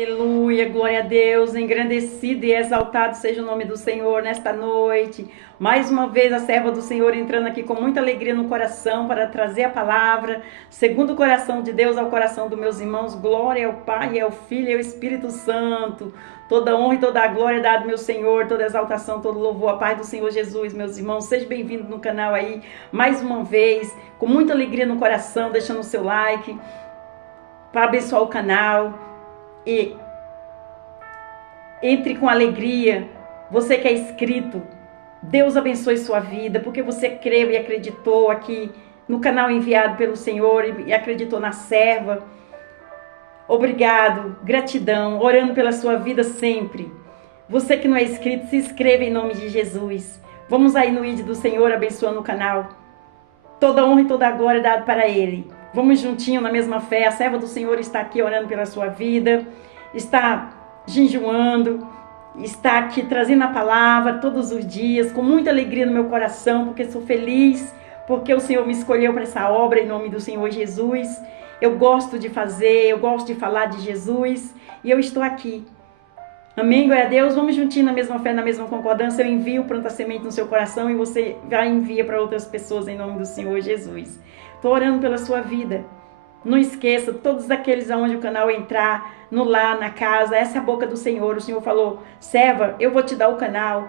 Aleluia, glória a Deus, engrandecido e exaltado seja o nome do Senhor nesta noite. Mais uma vez a serva do Senhor entrando aqui com muita alegria no coração para trazer a palavra, segundo o coração de Deus ao coração dos meus irmãos. Glória ao Pai, ao Filho e ao Espírito Santo. Toda honra e toda a glória dada, meu Senhor, toda exaltação, todo louvor à paz do Senhor Jesus, meus irmãos. Seja bem-vindo no canal aí, mais uma vez, com muita alegria no coração, deixando o seu like para abençoar o canal. E entre com alegria, você que é inscrito, Deus abençoe sua vida, porque você creu e acreditou aqui no canal enviado pelo Senhor e acreditou na serva. Obrigado, gratidão, orando pela sua vida sempre. Você que não é inscrito, se inscreva em nome de Jesus. Vamos aí no ID do Senhor abençoando o canal. Toda honra e toda a glória dada para Ele. Vamos juntinho na mesma fé. A serva do Senhor está aqui orando pela sua vida, está jejuando, está aqui trazendo a palavra todos os dias, com muita alegria no meu coração, porque sou feliz, porque o Senhor me escolheu para essa obra em nome do Senhor Jesus. Eu gosto de fazer, eu gosto de falar de Jesus e eu estou aqui. Amém, glória a Deus. Vamos juntinho na mesma fé, na mesma concordância. Eu envio planta semente no seu coração e você vai envia para outras pessoas em nome do Senhor Jesus. Estou orando pela sua vida. Não esqueça, todos aqueles aonde o canal entrar, no lar, na casa, essa é a boca do Senhor. O Senhor falou, serva, eu vou te dar o canal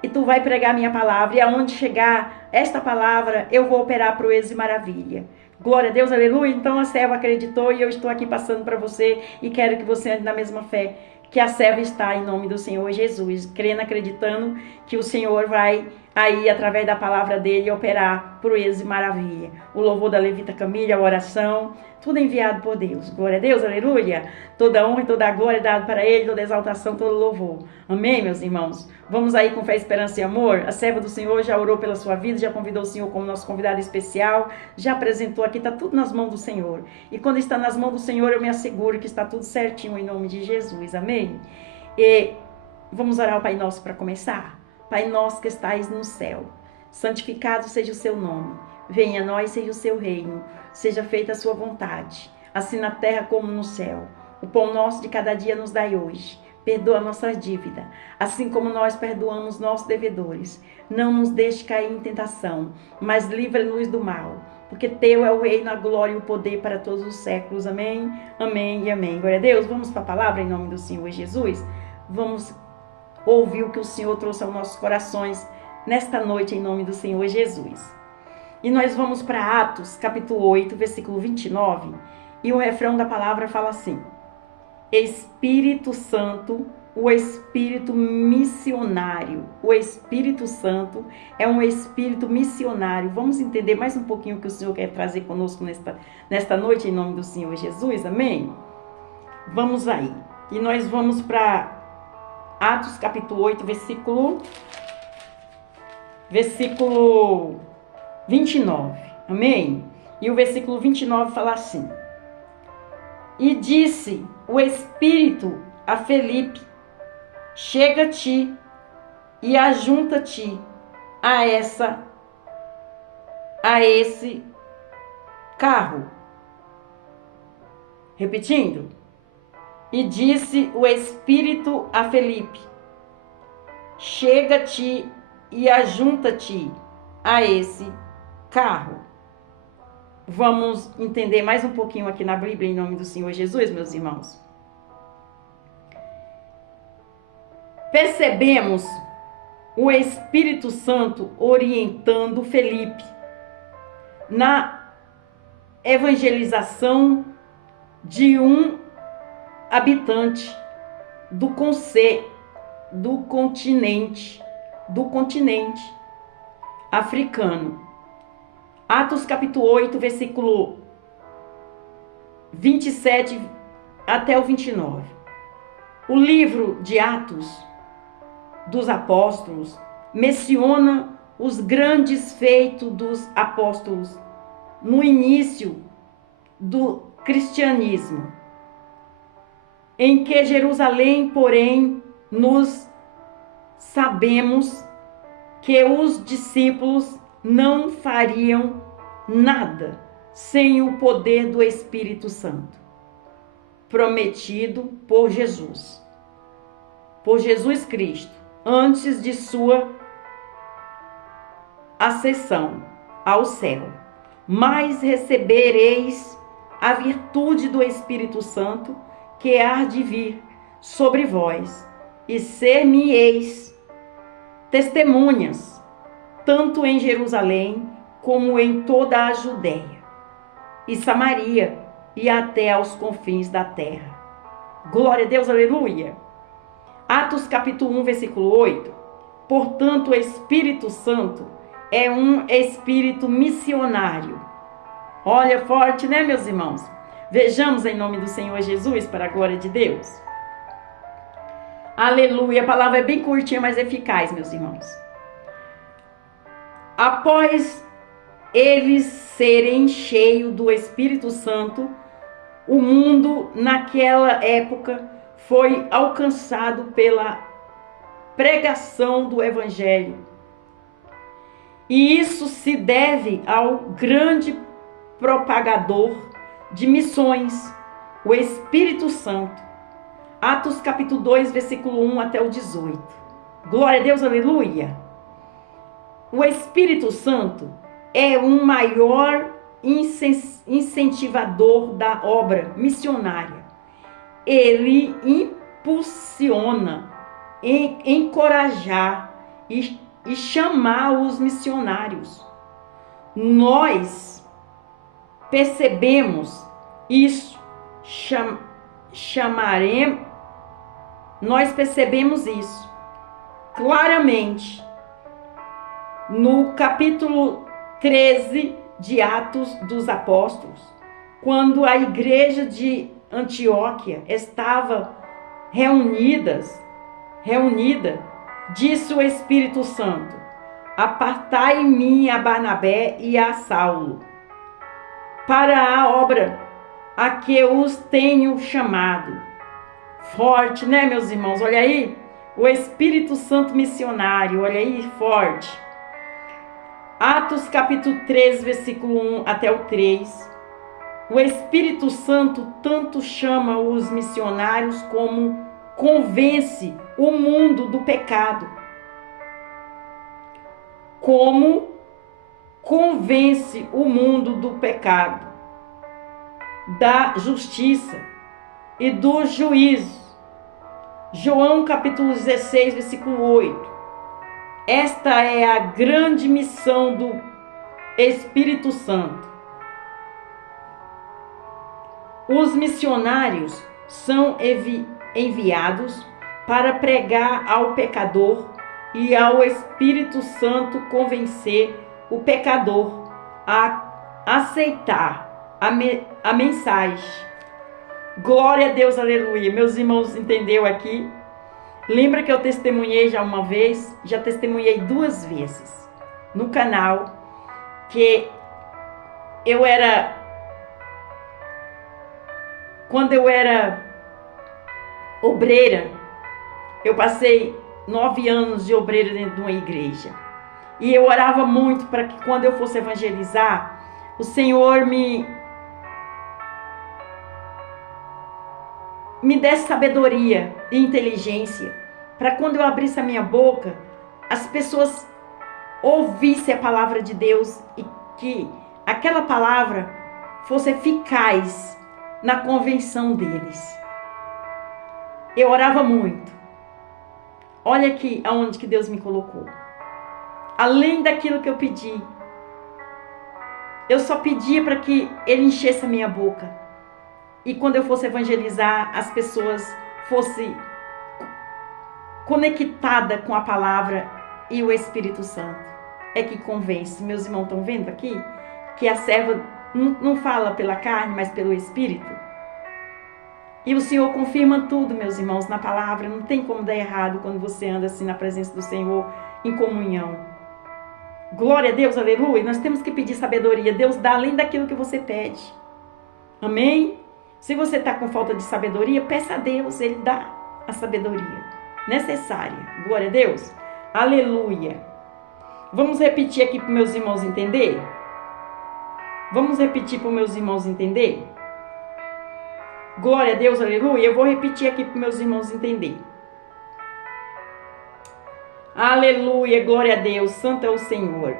e tu vai pregar a minha palavra. E aonde chegar esta palavra, eu vou operar proezas e maravilha. Glória a Deus, aleluia. Então a serva acreditou e eu estou aqui passando para você e quero que você ande na mesma fé que a serva está em nome do Senhor Jesus, crendo, acreditando que o Senhor vai aí, através da palavra dele, operar proezas e maravilha. O louvor da levita Camila, a oração, tudo enviado por Deus. Glória a Deus, aleluia. Toda honra e toda a glória dada para ele, toda exaltação, todo louvor. Amém, meus irmãos? Vamos aí com fé, esperança e amor. A serva do Senhor já orou pela sua vida, já convidou o Senhor como nosso convidado especial, já apresentou aqui, está tudo nas mãos do Senhor. E quando está nas mãos do Senhor, eu me asseguro que está tudo certinho em nome de Jesus. Amém? E vamos orar ao Pai Nosso para começar. Pai nosso que estais no céu, santificado seja o seu nome. Venha a nós, seja o seu reino. Seja feita a sua vontade, assim na terra como no céu. O pão nosso de cada dia nos dai hoje. Perdoa nossas dívidas, assim como nós perdoamos nossos devedores. Não nos deixe cair em tentação, mas livra-nos do mal. Porque teu é o reino, a glória e o poder para todos os séculos. Amém, amém e amém. Glória a Deus. Vamos para a palavra em nome do Senhor Jesus. Vamos ouvir o que o Senhor trouxe aos nossos corações nesta noite em nome do Senhor Jesus. E nós vamos para Atos, capítulo 8, versículo 29, e o refrão da palavra fala assim: Espírito Santo, o Espírito missionário. O Espírito Santo é um Espírito missionário. Vamos entender mais um pouquinho o que o Senhor quer trazer conosco nesta noite, em nome do Senhor Jesus, amém? Vamos aí. E nós vamos para Atos, capítulo 8, versículo 29, amém? E o versículo 29 fala assim: E disse o Espírito a Felipe, chega-te e ajunta-te a esse carro. Repetindo. E disse o Espírito a Felipe, chega-te e ajunta-te a esse carro. Vamos entender mais um pouquinho aqui na Bíblia em nome do Senhor Jesus, meus irmãos. Percebemos o Espírito Santo orientando Felipe na evangelização de um habitante do continente africano. Atos capítulo 8, versículo 27 até o 29. O livro de Atos dos Apóstolos menciona os grandes feitos dos apóstolos no início do cristianismo, em que Jerusalém, porém, nos sabemos que os discípulos não fariam nada sem o poder do Espírito Santo. prometido por Jesus Cristo, antes de sua ascensão ao céu. Mas recebereis a virtude do Espírito Santo, que há de vir sobre vós, e ser-me-eis testemunhas, tanto em Jerusalém, como em toda a Judéia e Samaria, e até aos confins da terra. Glória a Deus, aleluia! Atos capítulo 1, versículo 8. Portanto, o Espírito Santo é um espírito missionário. Olha, forte, né, meus irmãos? Vejamos em nome do Senhor Jesus, para a glória de Deus. Aleluia! A palavra é bem curtinha, mas eficaz, meus irmãos. Após eles serem cheios do Espírito Santo, o mundo naquela época foi alcançado pela pregação do Evangelho. E isso se deve ao grande propagador de missões, o Espírito Santo. Atos capítulo 2, versículo 1 até o 18. Glória a Deus, aleluia! O Espírito Santo é um maior incentivador da obra missionária. Ele impulsiona, encorajar e chamar os missionários. Nós percebemos isso, nós percebemos isso claramente no capítulo 13 de Atos dos Apóstolos, quando a igreja de Antioquia estava reunida, disse o Espírito Santo: apartai em mim a Barnabé e a Saulo, para a obra a que eu os tenho chamado. Forte, né, meus irmãos? Olha aí, o Espírito Santo missionário, olha aí, forte. Atos capítulo 3, versículo 1 até o 3. O Espírito Santo tanto chama os missionários como convence o mundo do pecado. Como convence o mundo do pecado, da justiça e do juízo. João capítulo 16, versículo 8. Esta é a grande missão do Espírito Santo. Os missionários são enviados para pregar ao pecador e ao Espírito Santo convencer o pecador a aceitar a mensagem. Glória a Deus, aleluia. Meus irmãos, entendeu aqui? Lembra que eu testemunhei já uma vez? Já testemunhei 2 vezes no canal, que quando eu era obreira, eu passei 9 anos de obreira dentro de uma igreja. E eu orava muito para que quando eu fosse evangelizar, o Senhor me desse sabedoria e inteligência, para quando eu abrisse a minha boca, as pessoas ouvissem a palavra de Deus e que aquela palavra fosse eficaz na convenção deles. Eu orava muito. Olha aqui aonde que Deus me colocou. Além daquilo que eu pedi, eu só pedia para que Ele enchesse a minha boca. E quando eu fosse evangelizar, as pessoas fossem conectadas com a palavra e o Espírito Santo. É que convence. Meus irmãos estão vendo aqui? Que a serva não fala pela carne, mas pelo Espírito. E o Senhor confirma tudo, meus irmãos, na palavra. Não tem como dar errado quando você anda assim na presença do Senhor, em comunhão. Glória a Deus, aleluia. Nós temos que pedir sabedoria. Deus dá além daquilo que você pede. Amém? Se você está com falta de sabedoria, peça a Deus, Ele dá a sabedoria necessária. Glória a Deus. Aleluia. Vamos repetir aqui para os meus irmãos entender? Vamos repetir para os meus irmãos entender? Glória a Deus, aleluia. Eu vou repetir aqui para meus irmãos entenderem. Aleluia, glória a Deus, santo é o Senhor.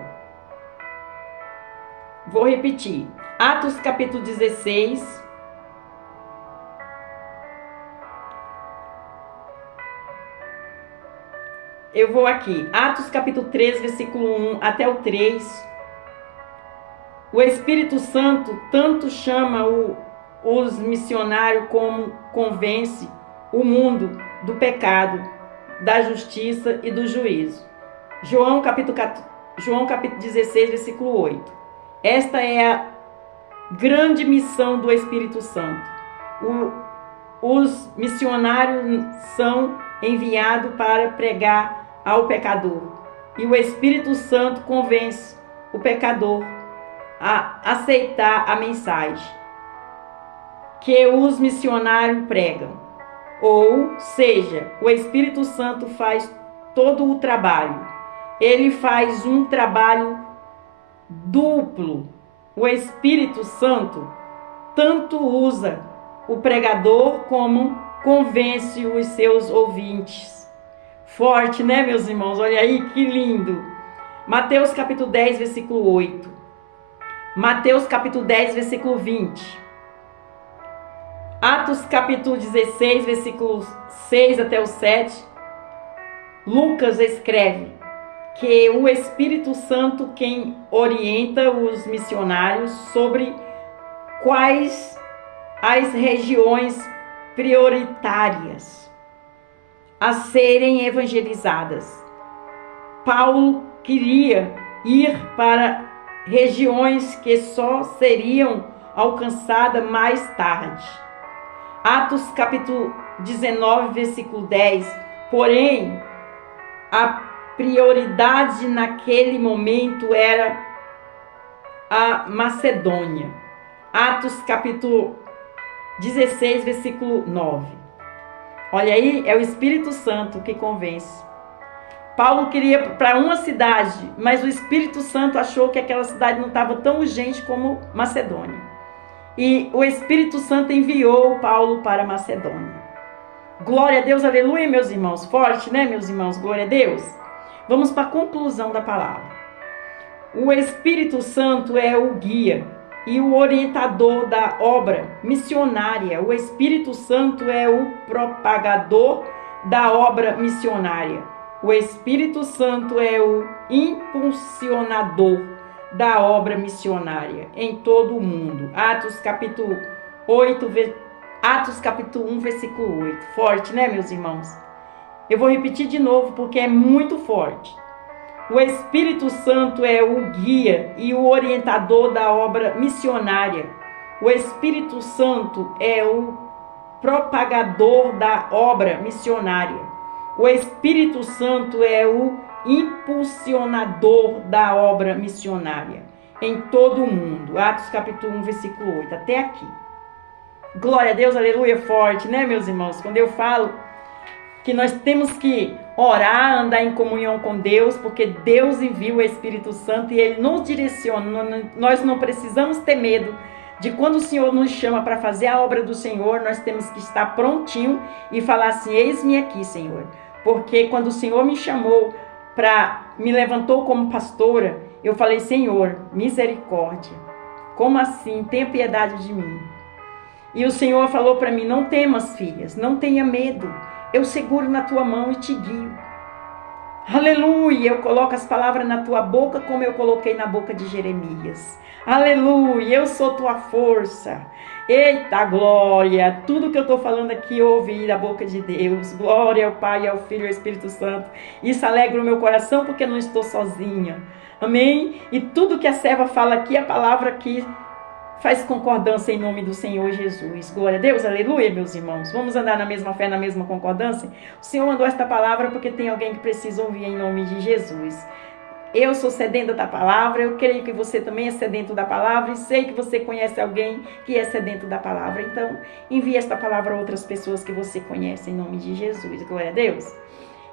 Vou repetir. Atos capítulo 16. Eu vou aqui. Atos capítulo 3, versículo 1 até o 3. O Espírito Santo tanto chama os missionários como convence o mundo do pecado, da justiça e do juízo. João capítulo 16, versículo 8. Esta é a grande missão do Espírito Santo. Os missionários são enviados para pregar ao pecador. E o Espírito Santo convence o pecador a aceitar a mensagem que os missionários pregam. Ou seja, o Espírito Santo faz todo o trabalho. Ele faz um trabalho duplo. O Espírito Santo tanto usa o pregador como convence os seus ouvintes. Forte, né, meus irmãos? Olha aí que lindo. Mateus capítulo 10, versículo 8. Mateus capítulo 10, versículo 20. Atos capítulo 16, versículos 6 até o 7. Lucas escreve que o Espírito Santo quem orienta os missionários sobre quais as regiões prioritárias a serem evangelizadas. Paulo queria ir para regiões que só seriam alcançadas mais tarde. Atos capítulo 19, versículo 10. Porém, a prioridade naquele momento era a Macedônia. Atos capítulo 16, versículo 9. Olha aí, é o Espírito Santo que convence. Paulo queria ir para uma cidade, mas o Espírito Santo achou que aquela cidade não estava tão urgente como Macedônia. E o Espírito Santo enviou Paulo para Macedônia. Glória a Deus, aleluia, meus irmãos. Forte, né, meus irmãos? Glória a Deus. Vamos para a conclusão da palavra. O Espírito Santo é o guia e o orientador da obra missionária. O Espírito Santo é o propagador da obra missionária. O Espírito Santo é o impulsionador da obra missionária em todo o mundo. Atos capítulo 1, versículo 8. Forte, né, meus irmãos? Eu vou repetir de novo porque é muito forte. O Espírito Santo é o guia e o orientador da obra missionária. O Espírito Santo é o propagador da obra missionária. O Espírito Santo é o impulsionador da obra missionária em todo o mundo. Atos capítulo 1, versículo 8. Até aqui. Glória a Deus, aleluia, forte, né, meus irmãos? Quando eu falo que nós temos que orar, andar em comunhão com Deus, porque Deus envia o Espírito Santo e Ele nos direciona. Nós não precisamos ter medo de quando o Senhor nos chama para fazer a obra do Senhor, nós temos que estar prontinho e falar assim, eis-me aqui, Senhor. Porque quando o Senhor me chamou, me levantou como pastora, eu falei, Senhor, misericórdia. Como assim? Tenha piedade de mim. E o Senhor falou para mim, não temas, filhas, não tenha medo. Eu seguro na tua mão e te guio. Aleluia, eu coloco as palavras na tua boca como eu coloquei na boca de Jeremias. Aleluia, eu sou tua força. Eita glória, tudo que eu estou falando aqui eu ouvi da boca de Deus. Glória ao Pai, ao Filho e ao Espírito Santo. Isso alegra o meu coração porque não estou sozinha. Amém? E tudo que a serva fala aqui, a palavra aqui faz concordância em nome do Senhor Jesus. Glória a Deus, aleluia, meus irmãos. Vamos andar na mesma fé, na mesma concordância? O Senhor mandou esta palavra porque tem alguém que precisa ouvir em nome de Jesus. Eu sou sedenta da palavra, eu creio que você também é sedento da palavra e sei que você conhece alguém que é sedento da palavra. Então, envie esta palavra a outras pessoas que você conhece em nome de Jesus. Glória a Deus.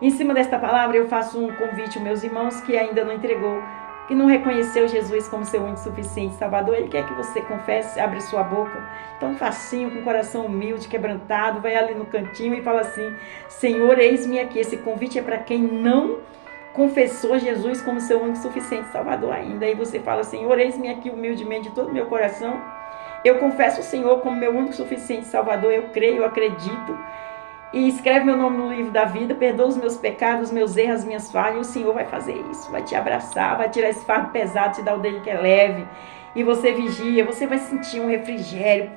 Em cima desta palavra, eu faço um convite aos meus irmãos que ainda não entregou que não reconheceu Jesus como seu único suficiente Salvador. Ele quer que você confesse, abre sua boca, tão facinho, com o coração humilde, quebrantado, vai ali no cantinho e fala assim: Senhor, eis-me aqui. Esse convite é para quem não confessou Jesus como seu único suficiente Salvador ainda. Aí você fala: Senhor, eis-me aqui humildemente de todo o meu coração. Eu confesso o Senhor como meu único suficiente Salvador. Eu creio, eu acredito. E escreve meu nome no livro da vida, perdoa os meus pecados, os meus erros, as minhas falhas, e o Senhor vai fazer isso, vai te abraçar, vai tirar esse fardo pesado, te dar o dele que é leve, e você vigia, você vai sentir um refrigério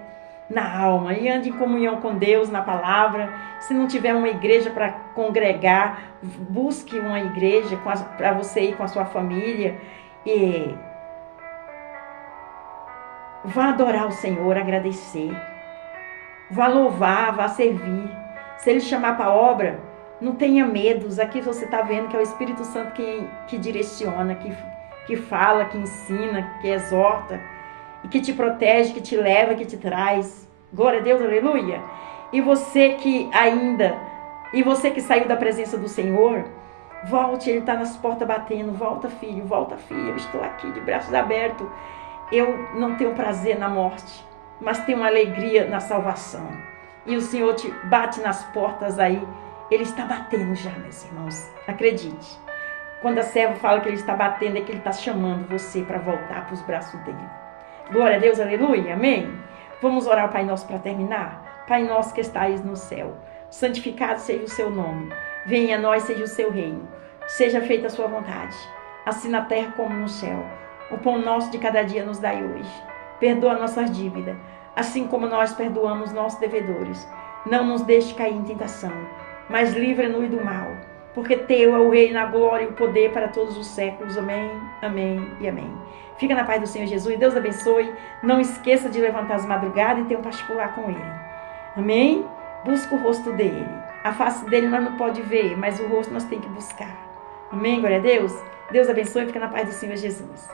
na alma, e ande em comunhão com Deus, na palavra. Se não tiver uma igreja para congregar, busque uma igreja para você ir com a sua família, e vá adorar o Senhor, agradecer, vá louvar, vá servir. Se Ele chamar para a obra, não tenha medos. Aqui você está vendo que é o Espírito Santo que direciona, que fala, que ensina, que exorta, e que te protege, que te leva, que te traz. Glória a Deus, aleluia. E você que saiu da presença do Senhor, volte, Ele está nas portas batendo. Volta, filho, volta, filha. Eu estou aqui de braços abertos. Eu não tenho prazer na morte, mas tenho uma alegria na salvação. E o Senhor te bate nas portas aí. Ele está batendo já, meus irmãos. Acredite. Quando a serva fala que Ele está batendo, é que Ele está chamando você para voltar para os braços dEle. Glória a Deus, aleluia, amém? Vamos orar ao Pai Nosso para terminar? Pai Nosso que estais no céu, santificado seja o seu nome. Venha a nós, seja o seu reino. Seja feita a sua vontade, assim na terra como no céu. O pão nosso de cada dia nos dai hoje. Perdoa nossas dívidas, assim como nós perdoamos nossos devedores. Não nos deixe cair em tentação, mas livra-nos do mal, porque teu é o reino, a glória e o poder para todos os séculos. Amém, amém e amém. Fica na paz do Senhor Jesus. Deus abençoe. Não esqueça de levantar as madrugadas e ter um particular com Ele. Amém? Busca o rosto dEle. A face dEle nós não pode ver, mas o rosto nós temos que buscar. Amém? Glória a Deus. Deus abençoe. Fica na paz do Senhor Jesus.